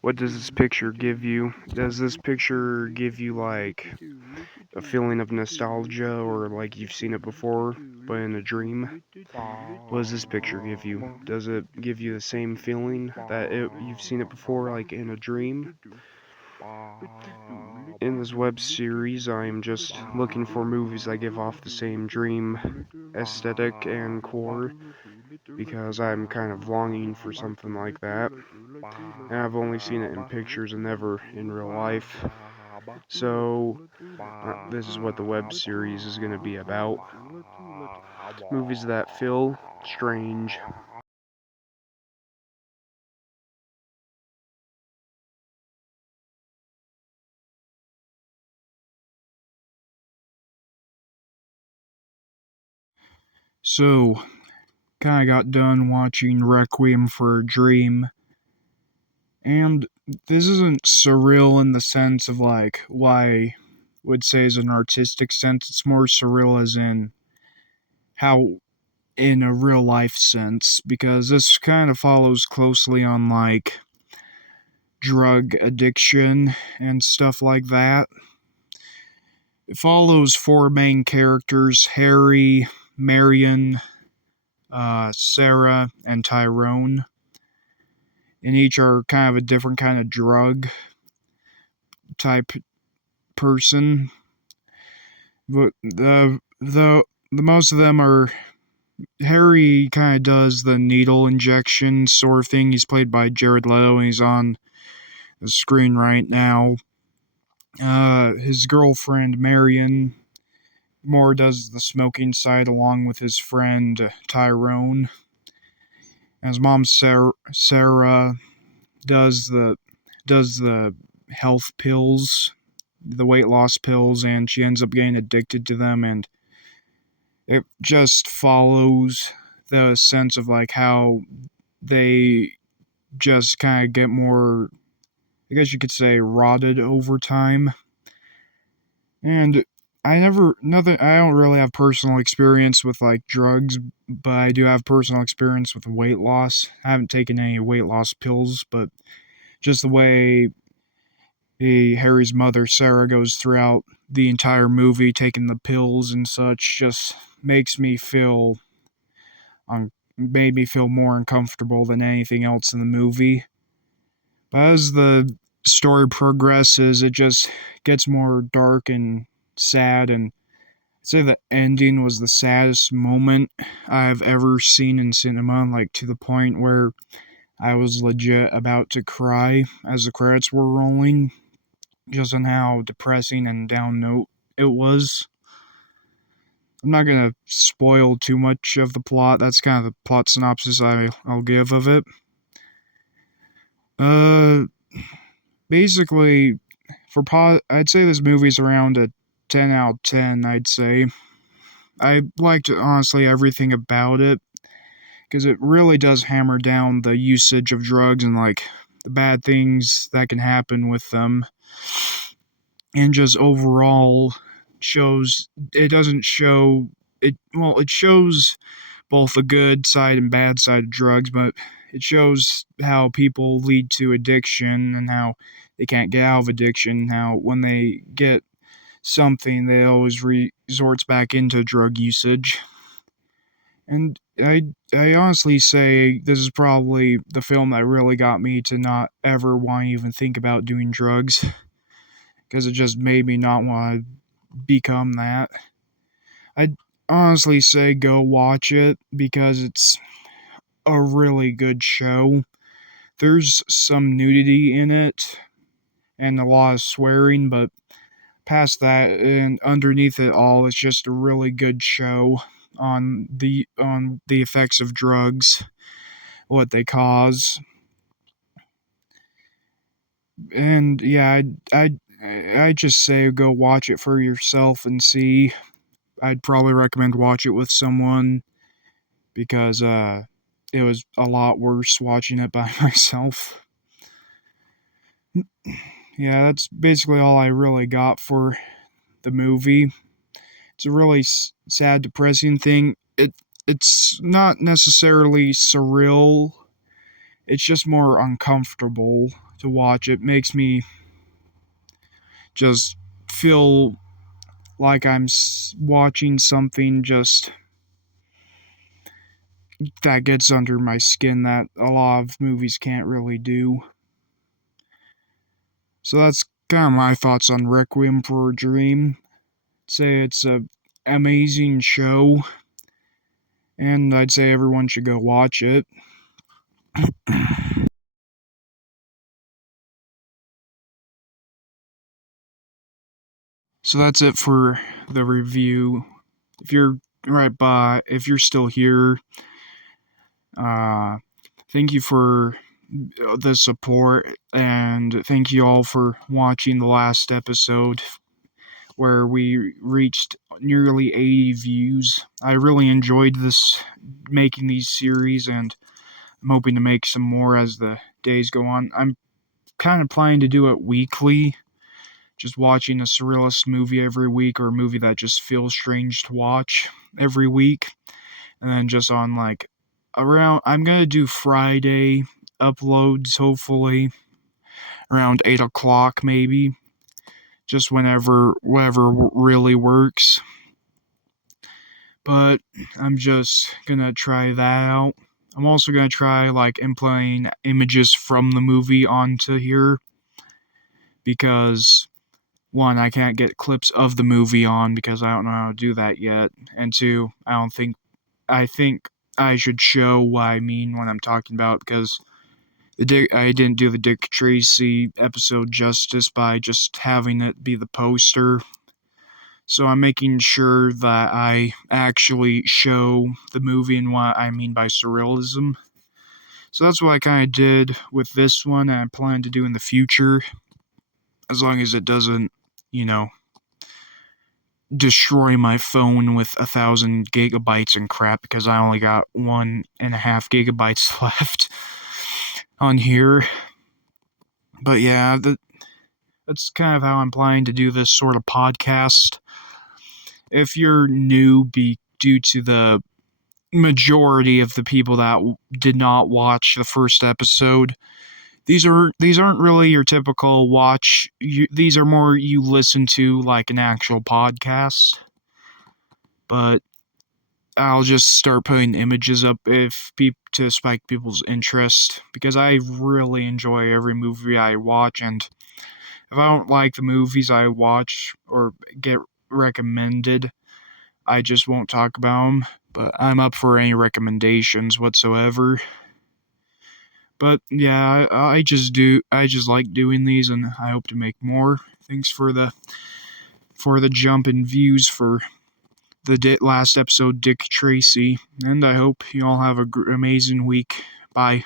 What does this picture give you? Does this picture give you like a feeling of nostalgia or like you've seen it before but in a dream? What does this picture give you? Does it give you the same feeling that you've seen it before like in a dream? In this web series, I'm just looking for movies that give off the same dream aesthetic and core because I'm kind of longing for something like that. And I've only seen it in pictures and never in real life. So, this is what the web series is going to be about. Movies that feel strange. So, kinda got done watching Requiem for a Dream, and this isn't surreal in the sense of like what I would say is an artistic sense. It's more surreal as in how in a real life sense, because this kind of follows closely on like drug addiction and stuff like that. It follows four main characters: Harry, Marion, Sarah, and Tyrone. And each are kind of a different kind of drug type person. But the most of them are Harry kind of does the needle injection sort of thing. He's played by Jared Leto and he's on the screen right now. His girlfriend Marion more does the smoking side along with his friend Tyrone. His mom Sarah does the health pills, the weight loss pills, and she ends up getting addicted to them, and it just follows the sense of like how they just kind of get more, I guess you could say, rotted over time. And I don't really have personal experience with like drugs, but I do have personal experience with weight loss. I haven't taken any weight loss pills, but just the way Harry's mother, Sarah, goes throughout the entire movie taking the pills and such just makes me feel made me feel more uncomfortable than anything else in the movie. But as the story progresses, it just gets more dark and sad, and I'd say the ending was the saddest moment I've ever seen in cinema, like to the point where I was legit about to cry as the credits were rolling, just on how depressing and down note it was. I'm not gonna spoil too much of the plot. That's kind of the plot synopsis I'll give of it. Uh, Basically, I'd say this movie's around a 10 out of 10. I'd say I liked honestly everything about it because it really does hammer down the usage of drugs and like the bad things that can happen with them, and just overall shows it doesn't show it well it shows both the good side and bad side of drugs, but it shows how people lead to addiction and how they can't get out of addiction, how when they get something they always resorts back into drug usage. And I honestly say this is probably the film that really got me to not ever want to even think about doing drugs because it just made me not want to become that. I'd honestly say go watch it because it's a really good show. There's some nudity in it and a lot of swearing, but past that and underneath it all, it's just a really good show on the effects of drugs, what they cause, and yeah, I just say go watch it for yourself and see. I'd probably recommend watch it with someone because it was a lot worse watching it by myself. Yeah, that's basically all I really got for the movie. It's a really sad, depressing thing. It's not necessarily surreal. It's just more uncomfortable to watch. It makes me just feel like I'm watching something just that gets under my skin that a lot of movies can't really do. So that's kind of my thoughts on Requiem for a Dream. Say it's a amazing show, and I'd say everyone should go watch it. So that's it for the review. If you're if you're still here, thank you for the support, and thank you all for watching the last episode where we reached nearly 80 views. I really enjoyed making these series, and I'm hoping to make some more as the days go on. I'm kind of planning to do it weekly, just watching a surrealist movie every week, or a movie that just feels strange to watch every week. And then just on I'm gonna do Friday uploads, hopefully around 8 o'clock maybe. Just whenever, whatever really works. But I'm just gonna try that out. I'm also gonna try implementing images from the movie onto here, because one, I can't get clips of the movie on because I don't know how to do that yet, and two, I think I should show what I mean when I'm talking about, because I didn't do the Dick Tracy episode justice by just having it be the poster. So I'm making sure that I actually show the movie and what I mean by surrealism. So that's what I kind of did with this one, and I plan to do in the future, as long as it doesn't, destroy my phone with 1,000 gigabytes and crap, because I only got 1.5 gigabytes left on here. But yeah, that's kind of how I'm planning to do this sort of podcast. If you're new, due to the majority of the people that did not watch the first episode, these aren't really your typical watch. These are more you listen to like an actual podcast. But I'll just start putting images up to spike people's interest, because I really enjoy every movie I watch, and if I don't like the movies I watch or get recommended, I just won't talk about them. But I'm up for any recommendations whatsoever. But yeah, I just like doing these, and I hope to make more. Thanks for the jump in views for the last episode, Dick Tracy, and I hope you all have a amazing week. Bye.